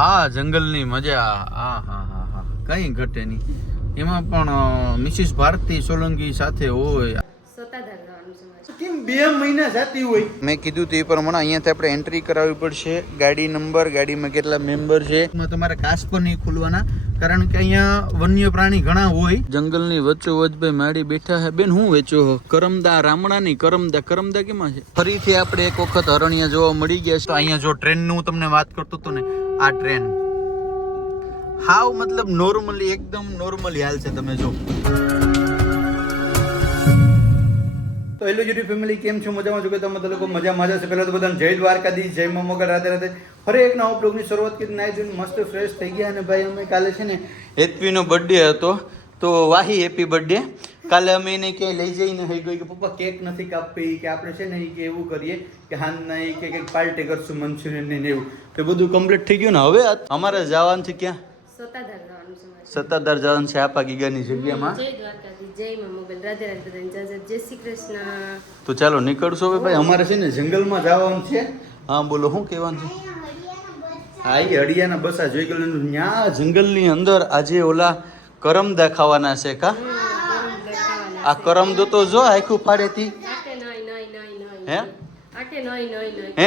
આ જંગલની મજા હા હા હા હા કઈ ઘટે નહીં. એમાં પણ મિસિસ ભારતી સોલંકી સાથે હોય. કેમ 2 મહિના જાતી હોય? મેં કીધું તે પ્રમાણે અહીંયાથી આપણે એન્ટ્રી કરાવવી પડશે. ગાડી નંબર, ગાડીમાં કેટલા મેમ્બર છે, તમારે કાચ પણ નહીં ખુલવાના, કારણ કે અહીંયા વન્ય પ્રાણી ઘણા હોય. જંગલની વચ્ચોવચ્ચ ભાઈ માડી બેઠા હે. બેન હું વેચો કરમદા રામણાની કરમદા કરમદા કેમાં છે? ફરીથી આપણે એક વખત હરણિયા જોવા મળી ગયા છે. તો અહીંયા જો ટ્રેનનું હું તમને વાત કરતો હતો ને, આ ટ્રેન હાવ મતલબ નોર્મલી એકદમ નોર્મલી હાલ છે. તમે જો તો હેલો યુટ્યુબ ફેમિલી, કેમ છો? મજામાં છો કે તમે લોકો મજામાં જશે? પહેલા તો બધાને જય દ્વારકાધીશ, જય મા મોગલ, રાધે રાધે. ફરી એક નવા બ્લોગની શરૂઆત કરી. નાઈ ધોઈને મસ્ત ફ્રેશ થઈ ગયા. અને ભાઈ અમે કાલે છે ને હેતવીનો બર્થડે હતો, તો વાહી હેપી બર્થડે. કાલે અમે એને ક્યાંય લઈ જઈને થઈ ગઈ કે પપ્પા કેક નથી કાપી, કે આપણે છે ને કે એવું કરીએ કે હા નહીં કે કંઈક પાર્ટી કરશું મંચુરિયન ને એવું. તો બધું કમ્પ્લીટ થઈ ગયું ને. હવે અમારે જવાનું છે ક્યાં? સત્તાધાર જવાનું છે આપા ગીગાની જગ્યામાં. તો ચાલો નીકળશો હવે ભાઈ. અમારે છે ને જંગલમાં જવાનું છે. હા બોલો, શું કહેવાનું છે? હા એ હડિયાના બસા જોઈ ગયેલું ત્યાં જંગલની અંદર આજે ઓલા કરમદા ખાવાના છે. કા આ કરમદો તો જો આખું ફાડેથી હે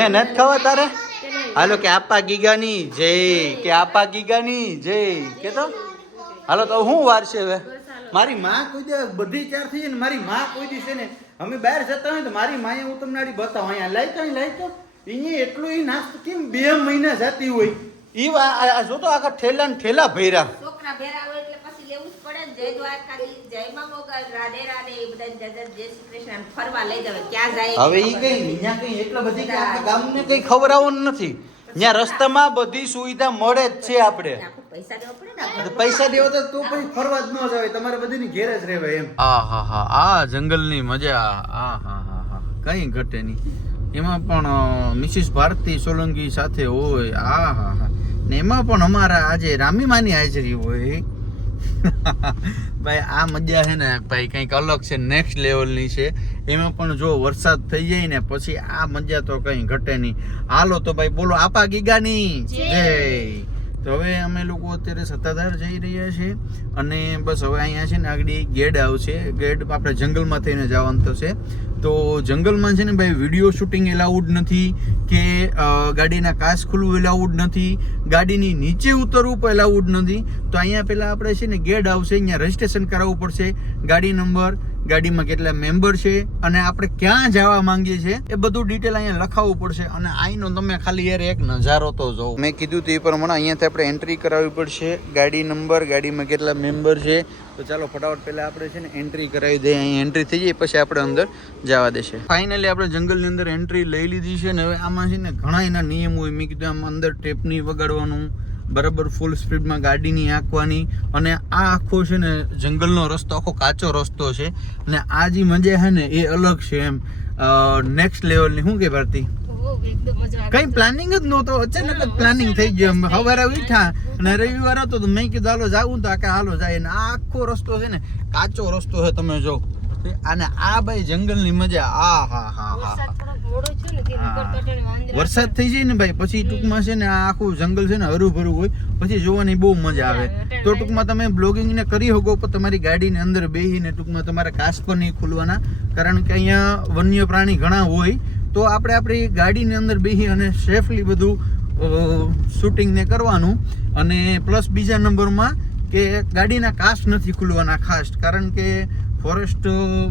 નથી ખાવા તારે? હાલો કે આપા ગીગાની જય, કે આપા ગીગાની જય કે તો હાલો. તો હું વાર છે હવે? મારી માં કોઈ દે બધી ચાર થઈ જાય ને. મારી માં કોઈ દી છે ને અમે બહાર જતા હોય તો મારી માએ હું તમને આડી બતાવું. અહીંયા લાઈતો અહીંયા એટલું એ નાસ્તો કેમ 2 મહિના જાતી હોય. ઈ જો તો આખા ઠેલા ને ઠેલા ભર્યા છોકરા ભેરા હોય એટલે પછી લેવું જ પડે. જય દ્વારકાધીશ, જય મા મોગલ, રાધે રાધે એ બધા જય શ્રી કૃષ્ણ ફરવા લઈ જાવ. ક્યાં જાય હવે ઈ કઈ અહીંયા કઈ એટલા બધી કે આખા ગામને કઈ ખવડાવવાનું નથી. ત્યાં રસ્તામાં બધી સુવિધા મળે જ છે. આપણે પૈસા દેવા પડે ને. પૈસા દેવો તો પછી ફરવા જ ન જવાય. તમારે બધીની ઘેર જ રહેવાય એમ. આ હા હા આ જંગલની મજા આ હા હા હા કઈ ઘટે નહીં. એમાં પણ મિસિસ ભારતી સોલંકી સાથે હોય. આ હા હા ને એમાં પણ અમારા આજે રામીમાની હાજરી હોય. ભાઈ આ મજા છે ને ભાઈ કંઈક અલગ છે, નેક્સ્ટ લેવલની છે. એમાં પણ જો વરસાદ થઈ જાય ને પછી આ મજા તો કંઈ ઘટે નહીં. હાલો તો ભાઈ બોલો આપા ગીગાની જય. તો હવે અમે લોકો અત્યારે સત્તાધાર જઈ રહ્યા છીએ. અને બસ હવે અહીંયા છે ને આગળ ગેડ આવશે. ગેડ આપણે જંગલમાં થઈને જવાનું થશે. તો જંગલમાં છે ને ભાઈ વિડીયો શૂટિંગ એલાઉડ નથી, કે ગાડીના કાચ ખુલવું એલાઉડ નથી, ગાડીની નીચે ઉતરવું પણ એલાઉડ નથી. તો અહીંયા પહેલાં આપણે છે ને ગેડ આવશે, અહીંયા રજીસ્ટ્રેશન કરાવવું પડશે. ગાડી નંબર, ગાડીમાં કેટલા મેમ્બર છે અને આપણે ક્યાં જવા માંગીએ છીએ એ બધું ડિટેલ અહીંયા લખાવવું પડશે. અને અહીંનો તમે ખાલી યાર એક નજારો તો જોવો. મેં કીધું તે પ્રમાણે અહીંયાથી આપણે એન્ટ્રી કરાવવી પડશે. ગાડી નંબર, ગાડીમાં કેટલા મેમ્બર છે. તો ચાલો ફટાફટ પહેલાં આપણે છે ને એન્ટ્રી કરાવી દઈએ. અહીં એન્ટ્રી થઈ જાય પછી આપણે અંદર જવા દેશે. ફાઇનલી આપણે જંગલની અંદર એન્ટ્રી લઈ લીધી છે. ને હવે આમાં છે ને ઘણા એના નિયમ હોય. મેં કીધું આમ અંદર ટેપ નહીં વગાડવાનું, બરાબર ફૂલ સ્પીડમાં ગાડી નહીં આંકવાની. અને આ આખો છે ને જંગલનો રસ્તો આખો કાચો રસ્તો છે. અને આ જે મજા છે ને એ અલગ છે એમ, નેક્સ્ટ લેવલની. શું કે ભારતી? કઈ પ્લાનિંગ જ નહોતો, અચાનક જ પ્લાનિંગ થઈ ગયો. સવારે ઉઠ્યા અને રવિવાર હતો તો મેં કીધું હાલો જાવું, તો કે હાલો જાય. ને આ આખો રસ્તો છે ને કાચો રસ્તો છે, તમે જો. અને આ ભાઈ જંગલની મજા આ હા હા હા. વરસાદ થઈ જાય ને ભાઈ પછી ટૂંકમાં છે ને આ આખું જંગલ છે ને હરુભરું હોય, પછી જોવાની બહુ મજા આવે. તો ટૂંકમાં તમે બ્લોગિંગ ને કરી શકો, પણ તમારી ગાડીની અંદર બેસીને ટૂંકમાં તમારે કાચ પણ નહીં ખુલવાના, કારણ કે અહીંયા વન્ય પ્રાણી ઘણા હોય. તો આપણે આપણી ગાડીની અંદર બેસી અને સેફલી બધું શૂટિંગ ને કરવાનું. અને પ્લસ બીજા નંબરમાં કે ગાડીના કાચ નથી ખુલવાના ખાસ, કારણ કે ફોરેસ્ટ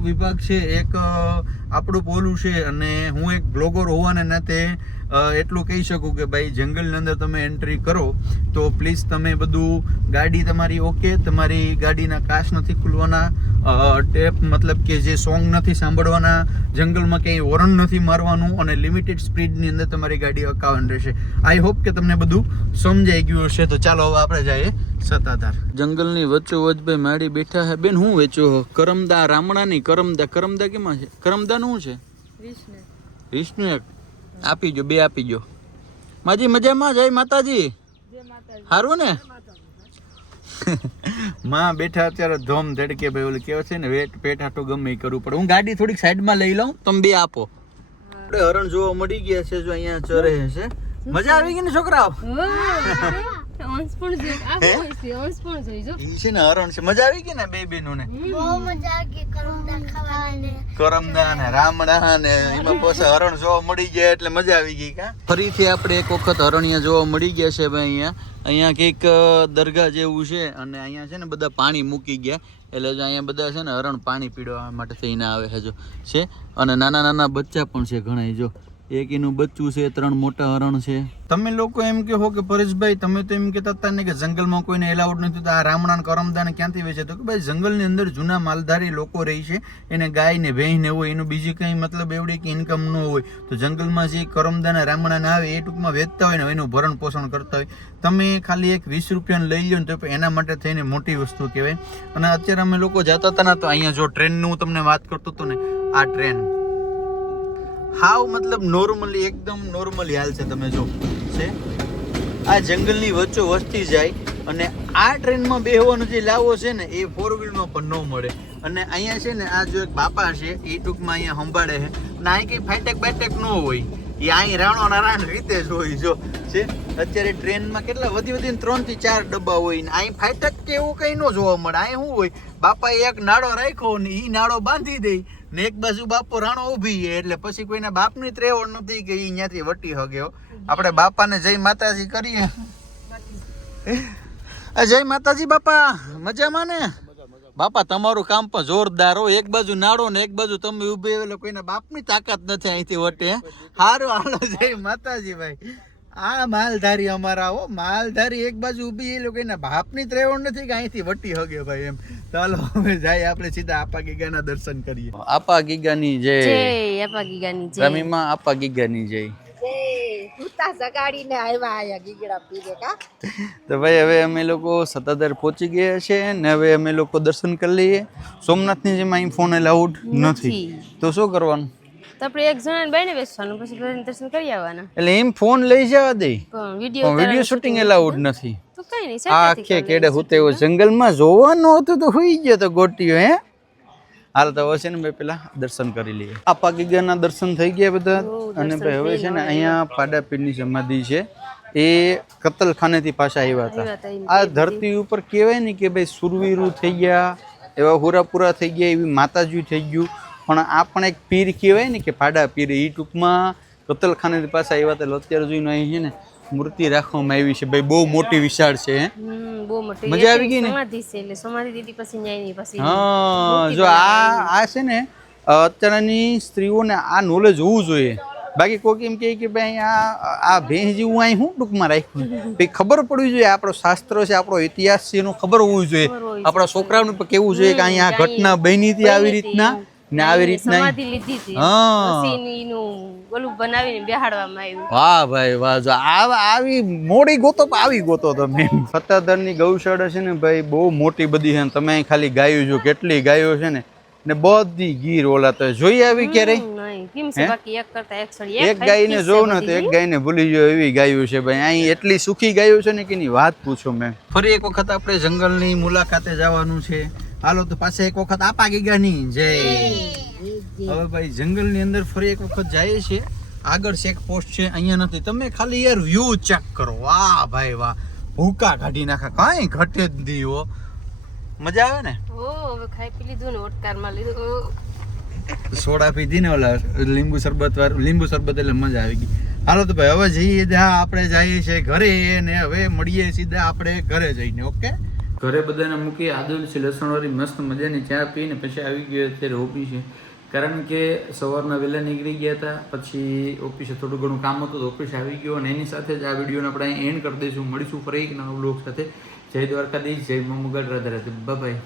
વિભાગ છે એક આપણું પોલું છે. અને હું એક બ્લોગર હોવાને નાતે એટલું કહી શકું કે ભાઈ જંગલની અંદર તમે એન્ટ્રી કરો તો પ્લીઝ તમે બધું ગાડી તમારી ઓકે, તમારી ગાડીના કાચ નથી ખુલવાના, ટેપ મતલબ કે જે સોંગ નથી સાંભળવાના, જંગલમાં ક્યાંય હોર્ન નથી મારવાનું, અને લિમિટેડ સ્પીડની અંદર તમારી ગાડી અકાવન રહેશે. આઈ હોપ કે તમને બધું સમજાઈ ગયું હશે. તો ચાલો હવે આપણે જઈએ સત્તાધાર. જંગલની વચ્ચોવચ્ચ ભાઈ માડી બેઠા હે. બેન હું વેચો કરમદા રામણાની કરમદા કરમદા કેમાં છે? કરમદાનું શું છે? વિષ્ણુ એક આપી જો, 2 આપી જો. માજી મજામાં? જય માતાજી. સારું ને? માં બેઠા અત્યારે ધોમ ધડકે ભાઈ. ઓલું કેવું છે ને વેટ પેટ હાટો ગમે એ કરવું પડે. હું ગાડી થોડીક સાઈડમાં લઈ લઉં, તમે 2 આપો. આપણે હરણ જોવા મળી ગયા છે, જો અહીંયા ચરે છે. મજા આવી ગઈ ને છોકરાઓ અંશ પણ જોઈ આ કોઈ છે અંશ પણ જોઈ જો ઈ છે ને હરણ છે મજા આવી ગઈ ને બે બેનો ને બહુ મજા આવી કરમદા ખાવાની કરમદા ને રામડા ને એમાં પછી હરણ જોવા મળી ગયા એટલે મજા આવી ગઈ કા ફરીથી આપણે એક વખત હરણિયા જોવા મળી ગયા છે ભાઈ અહીંયા કંઈક દરગાહ જેવું છે અને અહીંયા છે ને બધા પાણી મૂકી ગયા એટલે જો અહીંયા બધા છે ને હરણ પાણી પીવા માટે થઈને આવે છે જો છે અને નાના નાના બચ્ચા પણ છે ઘણા જો એક એનું બચ્ચું છે 3 મોટા હરણ છે તમે લોકો એમ કહો કે પરેશભાઈ તમે તો એમ કહેતા હતા ને કે જંગલમાં કોઈને એલાઉડ નથી તો આ રામણા ને કરમદા ને ક્યાંથી વેચે તો કે ભાઈ જંગલની અંદર જૂના માલધારી લોકો રહી છે એને ગાય ને ભેંસ ને હોય એનું બીજી કંઈ મતલબ એવડી કે ઇન્કમ ન હોય તો જંગલમાં જે કરમદા ને રામણા ને આવે એ ટૂંકમાં વેચતા હોય ને એનું ભરણ પોષણ કરતા હોય તમે ખાલી એક 20 રૂપિયાનું લઈ લો ને તો એના માટે થઈને મોટી વસ્તુ કહેવાય અને અત્યારે અમે લોકો જતા હતા ને તો અહીંયા જો ટ્રેનનું હું તમને વાત કરતો હતો ને આ ટ્રેન હાવ મતલબ નોર્મલી એકદમ નોર્મલી હાલ છે તમે જો છે આ જંગલની વચ્ચો વસ્તી જાય અને આ ટ્રેનમાં બેહવાનો જે લાવો છે ને એ 4 વ્હીલમાં પણ ન મળે અને અહીંયા છે ને આ જો એક બાપા છે એ ટૂંકમાં અહીંયા સંભાળે છે અને અહીં કંઈ ફાઈટેક બાઈટેક ન હોય એ અહીં રાણો નારાયણ રીતે જ હોય જો છે અત્યારે ટ્રેનમાં કેટલા વધીને 3 થી 4 ડબ્બા હોય ને અહીં ફાઈટેક કે એવું કંઈ ન જોવા મળે અહીં શું હોય બાપાએ એક નાળો રાખ્યો ને એ નાળો બાંધી દે ને એક બાજુ બાપો રાણો ઊભી છે એટલે પછી કોઈના બાપની ત્રેવડ નથી કે ઈ ત્યાંથી વટી હગ્યો આપણે બાપાને જય માતાજી કરીએ જય માતાજી બાપા મજામાં ને બાપા તમારું કામ પણ જોરદાર હો એક બાજુ નાડો ને એક બાજુ તમે ઊભી એટલે કોઈના બાપની તાકાત નથી અહીંથી વટે હારું હાલો જય માતાજી ભાઈ આ માલધારી અમારા હો માલધારી એક બાજુ ઊભી એ લોકો એના બાપની ત્રેવડ નથી કે અહીંથી વટી હગે ભાઈ એમ ચાલો હવે જાય આપણે સીધા આપા ગીગાના દર્શન કરીએ આપા ગીગાની જય આપા ગીગાની જય રમીમાં આપા ગીગાની જય ઉતા જગાડીને આવ્યા આયા ગીગડા પીરે કા તો ભાઈ હવે અમે લોકો સત્તાધાર પહોંચી ગયા છે ને હવે અમે લોકો દર્શન કરી લઈએ સોમનાથની જેમ અહીં ફોન એલાઉડ નથી તો શું કરવાનું તો આપણે એક જણાને બાઈને બેસવાનું પછી બધાને દર્શન કરી આવવાના એટલે એમ ફોન લઈ જવા દે પણ વિડીયો શૂટિંગ એલાઉડ નથી તો કઈ નહીં આ આખે કેડે હુતે જંગલમાં જોવાનું હતું તો હોઈ ગયો તો ગોટીયો હે હાલ તો હવે છે ને ભાઈ પેલા દર્શન કરી લઈએ આપા ગીગાના દર્શન થઈ ગયા બધા અને ભાઈ હવે છે ને અહીંયા પાડાપીરની સમાધિ છે એ કતલખાનેથી પાછા આવ્યા હતા આ ધરતી ઉપર કહેવાય ને કે ભાઈ સુરવીરો થઈ ગયા એવા હુરાપુરા થઈ ગયા એવી માતાજી થઈ ગયું પણ આ પણ એક પીર કહેવાય ને કે પાડા પીર એ ટૂંકમાં કતલખાનેથી પાછા આવ્યા હતા અત્યારે જોઈને અહીં છે ને મૂર્તિ રાખવામાં આવી છે ભાઈ બહુ મોટી વિશાળ છે બહુ મોટી મજા આવી ગઈ ને સમાધિ છે એટલે સમાધિ દીધી પછી ન્યાયની પછી હા જો આ છે ને અત્યારની સ્ત્રીઓને આ નોલેજ હોવું જોઈએ બાકી કોઈ એમ કે ભાઈ આ ભેંસ જેવું અહીં શું ટૂંકમાં રાખ્યું ભાઈ ખબર પડવી જોઈએ આપણો શાસ્ત્ર છે આપણો ઇતિહાસ છે એનું ખબર હોવું જોઈએ આપણા છોકરાઓને પણ કેવું જોઈએ કે અહીંયા આ ઘટના બની હતી આવી રીતના ને આવી રીતના સમાધિ લીધી હતી પછી એનું ઓલું બનાવીને બેહાડવામાં આવ્યું વાહ ભાઈ વાહ જો આવી મોડી ગોતો આવી ગોતો તમે સત્તાધારની ગૌશાળા છે ને ભાઈ બહુ મોટી બધી છે તમે અહીં ખાલી ગાયો જો કેટલી ગાયો છે ને બધી ગીર ઓલા તો જોઈ આવી ક્યારે એક ગાયને જોઉં ને તો એક ગાયને ભૂલી ગયો એવી ગાયો છે ભાઈ અહીં એટલી સુખી ગાયો છે ને કે એની વાત પૂછો મેં ફરી એક વખત આપણે જંગલની મુલાકાતે જવાનું છે હાલો તો પાછા એક વખત આપા ગીગાની જય હવે ભાઈ જંગલની અંદર ફરી એક વખત જઈએ છીએ આગળ ચેક પોસ્ટ છે અહીંયા નથી તમે ખાલી યાર વ્યૂ ચેક કરો વાહ ભાઈ વાહ ભૂકા કાઢી નાખા કાંઈ ઘટે જ નહીં હો મજા આવે ને હવે ખાઈ પી લીધું ને ઓટકારમાં લીધું સોડા પીધી ને ઓલા લીંબુ શરબત એટલે મજા આવી ગઈ હાલો તો ભાઈ હવે જઈએ આપણે જઈએ છીએ ઘરે ને હવે મળીએ સીધા આપણે ઘરે જઈને ઓકે ઘરે બધાને મૂકી આદુલસી લસણવાળી મસ્ત મજાની ચા પીને પછી આવી ગયો અત્યારે ઓફિસે કારણ કે સવારના વહેલા નીકળી ગયા હતા પછી ઓફિસે થોડું ઘણું કામ હતું તો ઓફિસે આવી ગયો અને એની સાથે જ આ વિડીયોને આપણે એન્ડ કરી દઈશું મળીશું ફરી એક નવા બ્લોગ સાથે જય દ્વારકાધીશ જય મા મોગલ રાધે રાધે બાય.